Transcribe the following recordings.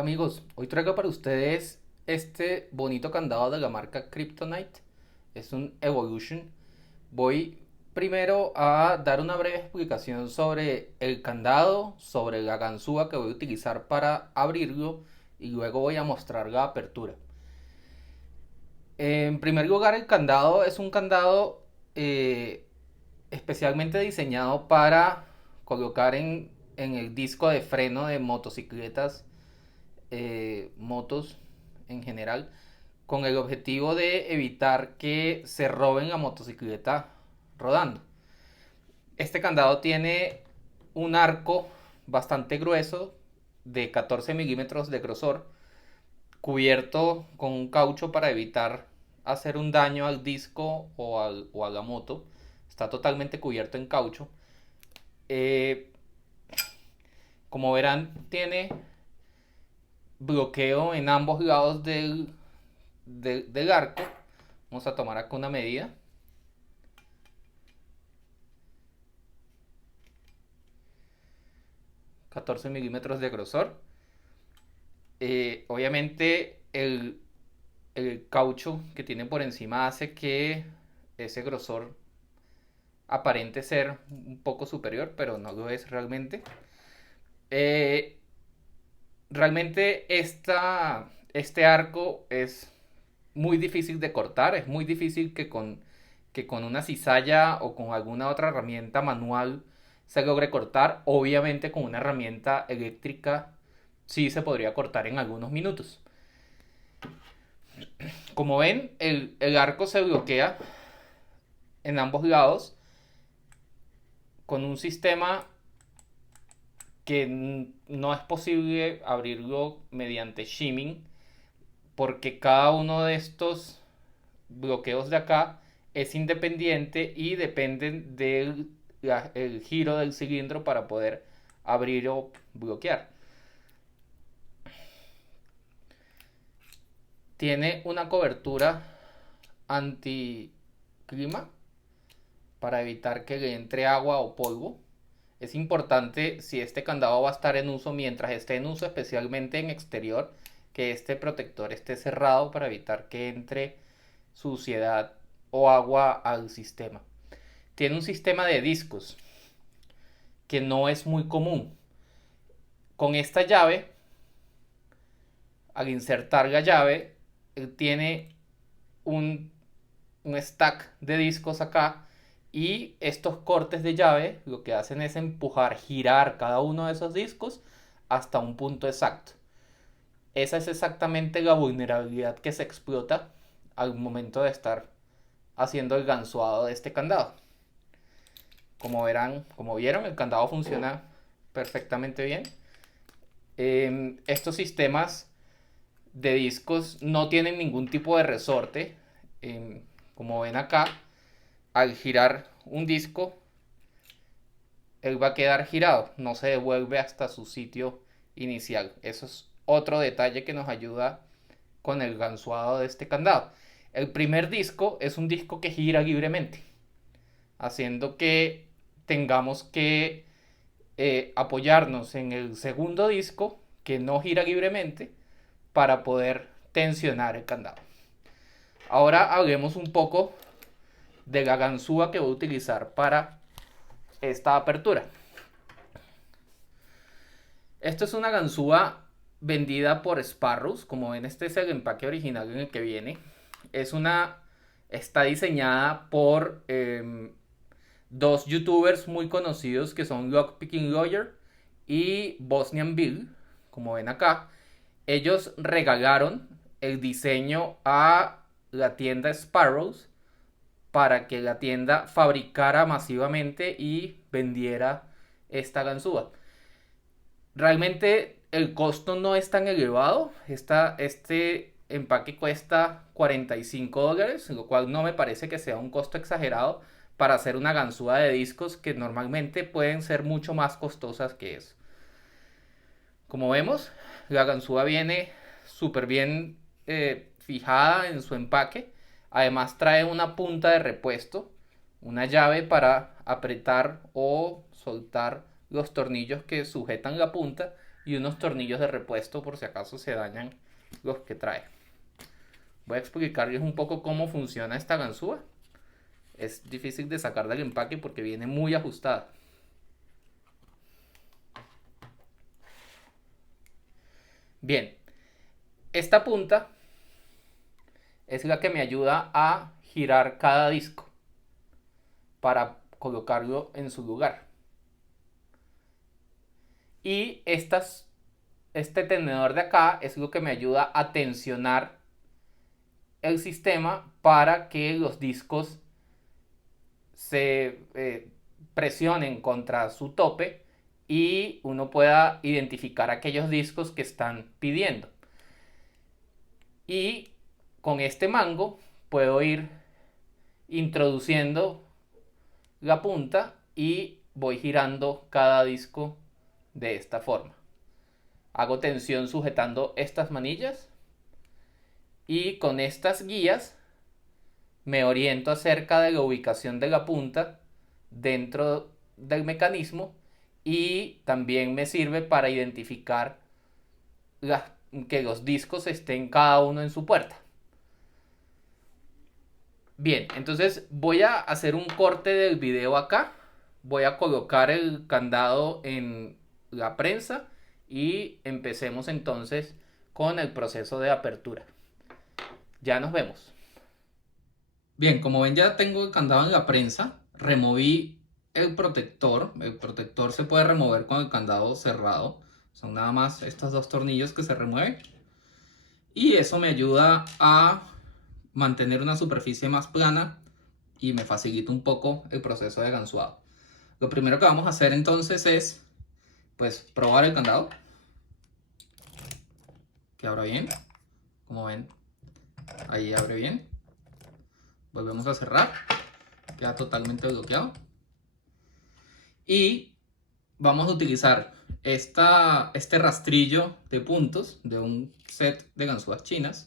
Hola amigos, hoy traigo para ustedes este bonito candado de la marca Kryptonite. Es un Evolution. Voy primero a dar una breve explicación sobre el candado, sobre la ganzúa que voy a utilizar para abrirlo y luego voy a mostrar la apertura. En primer lugar, el candado es un candado especialmente diseñado para colocar en el disco de freno de motocicletas, motos en general, con el objetivo de evitar que se roben la motocicleta rodando. Este candado tiene un arco bastante grueso de 14 milímetros de grosor, cubierto con un caucho para evitar hacer un daño al disco o a la moto. Está totalmente cubierto en caucho. Eh, Como verán, tiene bloqueo en ambos lados del arco. Vamos a tomar acá una medida. 14 milímetros de grosor. Obviamente el caucho que tiene por encima hace que ese grosor aparente ser un poco superior, pero no lo es realmente. Eh, Realmente este arco es muy difícil de cortar, es muy difícil que con una cizalla o con alguna otra herramienta manual se logre cortar. Obviamente con una herramienta eléctrica sí se podría cortar en algunos minutos. Como ven, el arco se bloquea en ambos lados con un sistema que no es posible abrirlo mediante shimming, porque cada uno de estos bloqueos de acá es independiente y dependen del el giro del cilindro para poder abrir o bloquear. Tiene una cobertura anticlima para evitar que le entre agua o polvo. Es importante, si este candado va a estar en uso, mientras esté en uso, especialmente en exterior, que este protector esté cerrado para evitar que entre suciedad o agua al sistema. Tiene un sistema de discos que no es muy común. Con esta llave, al insertar la llave, él tiene un, un stack de discos acá, y estos cortes de llave lo que hacen es empujar, girar cada uno de esos discos hasta un punto exacto. Esa es exactamente la vulnerabilidad que se explota al momento de estar haciendo el gansuado de este candado. Como verán, como vieron, el candado funciona perfectamente bien. Estos sistemas de discos no tienen ningún tipo de resorte. Como ven acá, al girar un disco, él va a quedar girado, no se devuelve hasta su sitio inicial. Eso es otro detalle que nos ayuda con el gansuado de este candado. El primer disco es un disco que gira libremente, haciendo que tengamos que apoyarnos en el segundo disco que no gira libremente para poder tensionar el candado. Ahora hablemos un poco de la ganzúa que voy a utilizar para esta apertura. Esto es una ganzúa vendida por Sparrows. Como ven, este es el empaque original en el que viene. Es una Está diseñada por dos youtubers muy conocidos que son Lockpicking Lawyer y Bosnian Bill. Como ven acá, ellos regalaron el diseño a la tienda Sparrows para que la tienda fabricara masivamente y vendiera esta ganzúa. Realmente el costo no es tan elevado. Este empaque cuesta $45, lo cual no me parece que sea un costo exagerado para hacer una ganzúa de discos que normalmente pueden ser mucho más costosas que eso. Como vemos, la ganzúa viene súper bien fijada en su empaque. Además trae una punta de repuesto, una llave para apretar o soltar los tornillos que sujetan la punta, y unos tornillos de repuesto por si acaso se dañan los que trae. Voy a explicarles un poco cómo funciona esta ganzúa. Es difícil de sacar del empaque porque viene muy ajustada. Bien, esta punta es la que me ayuda a girar cada disco para colocarlo en su lugar. Y este tenedor de acá es lo que me ayuda a tensionar el sistema para que los discos se presionen contra su tope y uno pueda identificar aquellos discos que están pidiendo. Y con este mango puedo ir introduciendo la punta y voy girando cada disco de esta forma. Hago tensión sujetando estas manillas y con estas guías me oriento acerca de la ubicación de la punta dentro del mecanismo y también me sirve para identificar que los discos estén cada uno en su puerta. Bien, entonces voy a hacer un corte del video acá. Voy a colocar el candado en la prensa y empecemos entonces con el proceso de apertura. Ya nos vemos. Bien, como ven ya tengo el candado en la prensa. Removí el protector. El protector se puede remover con el candado cerrado. Son nada más estos dos tornillos que se remueven. Y eso me ayuda a mantener una superficie más plana y me facilita un poco el proceso de ganzuado. Lo primero que vamos a hacer entonces es pues probar el candado, que abra bien. Como ven, ahí abre bien. Volvemos a cerrar, queda totalmente bloqueado. Y vamos a utilizar este rastrillo de puntos de un set de ganzúas chinas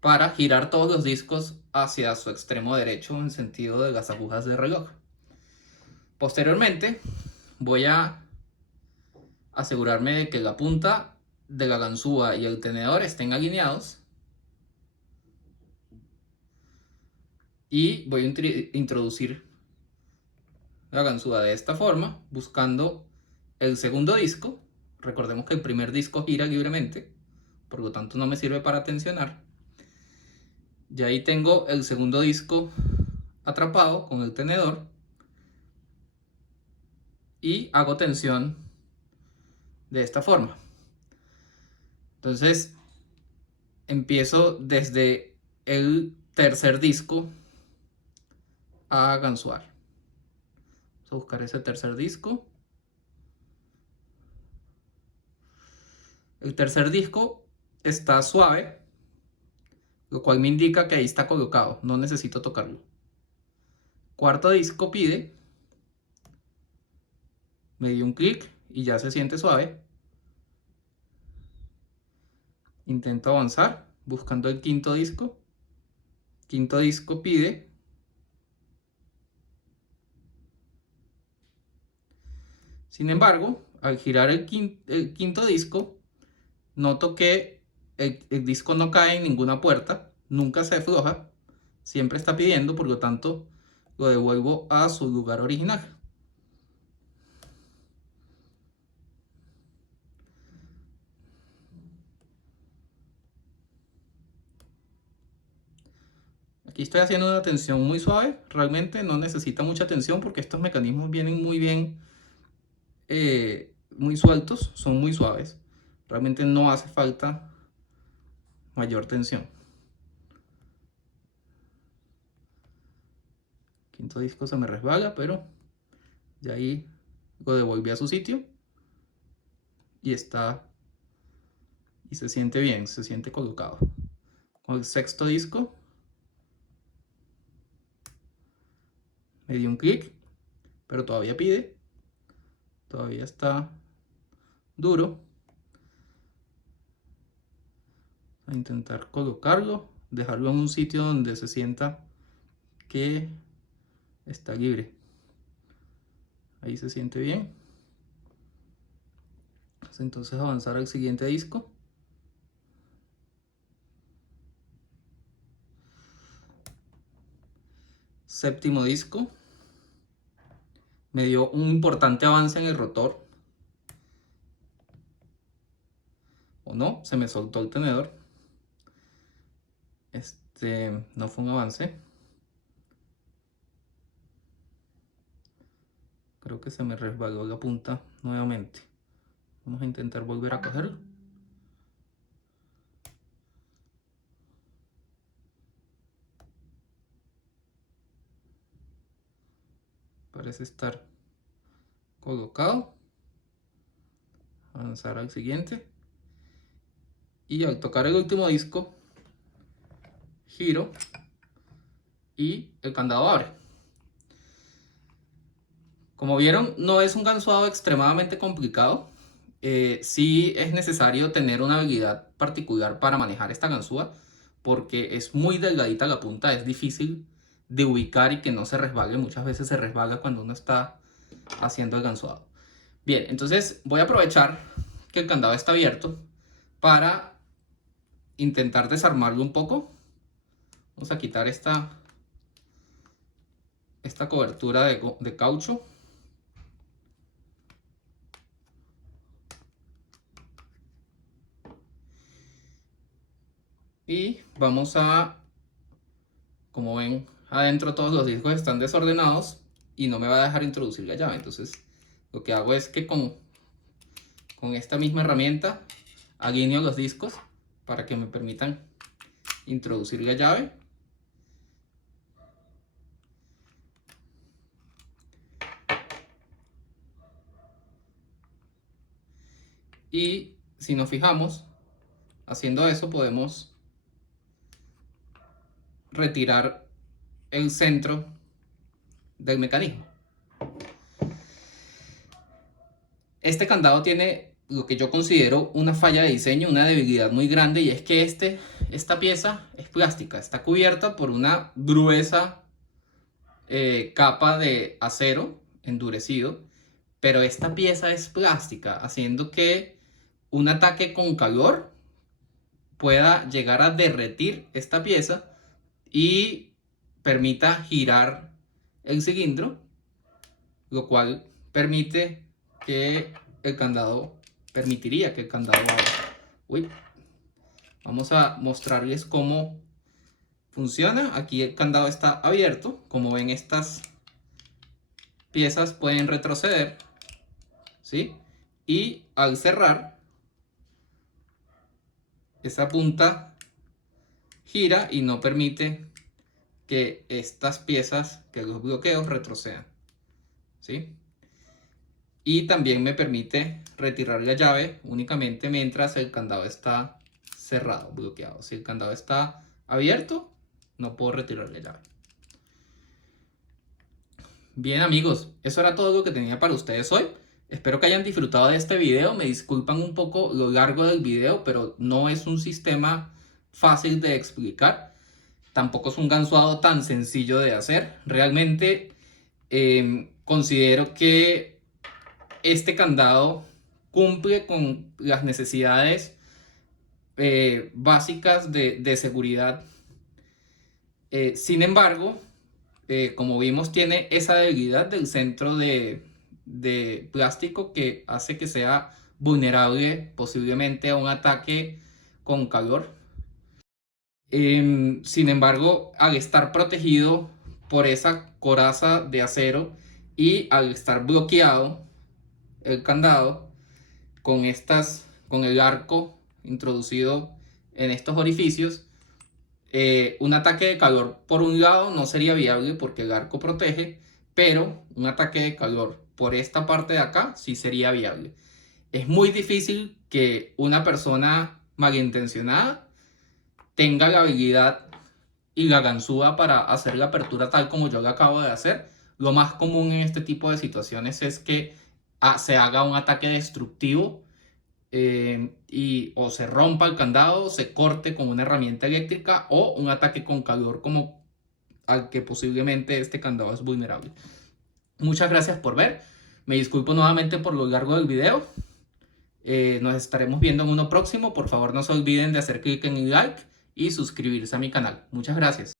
para girar todos los discos hacia su extremo derecho en sentido de las agujas de reloj. Posteriormente voy a asegurarme de que la punta de la ganzúa y el tenedor estén alineados y voy a introducir la ganzúa de esta forma buscando el segundo disco. Recordemos que el primer disco gira libremente, por lo tanto no me sirve para tensionar. Y ahí tengo el segundo disco atrapado con el tenedor y hago tensión de esta forma. Entonces empiezo desde el tercer disco a ganzuar. Vamos a buscar ese tercer disco. El tercer disco está suave, lo cual me indica que ahí está colocado, no necesito tocarlo. Cuarto disco pide, me di un clic y ya se siente suave. Intento avanzar buscando el quinto disco. Quinto disco pide. Sin embargo, al girar el quinto disco, noto que el disco no cae en ninguna puerta, nunca se afloja, siempre está pidiendo, por lo tanto lo devuelvo a su lugar original. Aquí estoy haciendo una tensión muy suave, realmente no necesita mucha tensión porque estos mecanismos vienen muy bien, muy sueltos, son muy suaves. Realmente no hace falta mayor tensión. Quinto disco se me resbala, pero de ahí lo devolví a su sitio y está y se siente bien, se siente colocado. Con el sexto disco me di un clic, pero todavía pide, todavía está duro. A intentar colocarlo, dejarlo en un sitio donde se sienta que está libre. Ahí se siente bien. entonces avanzar al siguiente disco. Séptimo disco. Me dio un importante avance en el rotor. ¿O no? Se me soltó el tenedor. No fue un avance. Creo que se me resbaló la punta nuevamente. Vamos a intentar volver a cogerlo. Parece estar colocado. Avanzar al siguiente. Y al tocar el último disco, giro y el candado abre. Como vieron, no es un gansuado extremadamente complicado. Sí es necesario tener una habilidad particular para manejar esta ganzúa, porque es muy delgadita la punta, es difícil de ubicar y que no se resbale. Muchas veces se resbala cuando uno está haciendo el gansuado. Bien, entonces voy a aprovechar que el candado está abierto para intentar desarmarlo un poco. Vamos a quitar esta cobertura de caucho. Y vamos a, como ven, adentro todos los discos están desordenados y no me va a dejar introducir la llave. Entonces lo que hago es que con esta misma herramienta alineo los discos para que me permitan introducir la llave. Y si nos fijamos, haciendo eso podemos retirar el centro del mecanismo. Este candado tiene lo que yo considero una falla de diseño, una debilidad muy grande, y es que esta pieza es plástica, está cubierta por una gruesa capa de acero endurecido, pero esta pieza es plástica, haciendo que un ataque con calor pueda llegar a derretir esta pieza y permita girar el cilindro, lo cual permitiría que el candado abra. Uy. Vamos a mostrarles cómo funciona. Aquí el candado está abierto. Como ven, estas piezas pueden retroceder, ¿sí? Y al cerrar, esa punta gira y no permite que estas piezas, que los bloqueos retrocedan, ¿sí? Y también me permite retirar la llave únicamente mientras el candado está cerrado, bloqueado. Si el candado está abierto, no puedo retirar la llave. Bien, amigos, eso era todo lo que tenía para ustedes hoy. Espero que hayan disfrutado de este video. Me disculpan un poco lo largo del video, pero no es un sistema fácil de explicar. Tampoco es un gansuado tan sencillo de hacer. Realmente considero que este candado cumple con las necesidades básicas de seguridad. Sin embargo, como vimos, tiene esa debilidad del centro de plástico que hace que sea vulnerable posiblemente a un ataque con calor. Sin embargo, al estar protegido por esa coraza de acero y al estar bloqueado el candado con el arco introducido en estos orificios, un ataque de calor por un lado no sería viable porque el arco protege, pero un ataque de calor por esta parte de acá sí sería viable. Es muy difícil que una persona malintencionada tenga la habilidad y la ganzúa para hacer la apertura tal como yo la acabo de hacer. Lo más común en este tipo de situaciones es que se haga un ataque destructivo o se rompa el candado, se corte con una herramienta eléctrica, o un ataque con calor como al que posiblemente este candado es vulnerable. Muchas gracias por ver. Me disculpo nuevamente por lo largo del video. Nos estaremos viendo en uno próximo. Por favor, no se olviden de hacer clic en el like y suscribirse a mi canal. Muchas gracias.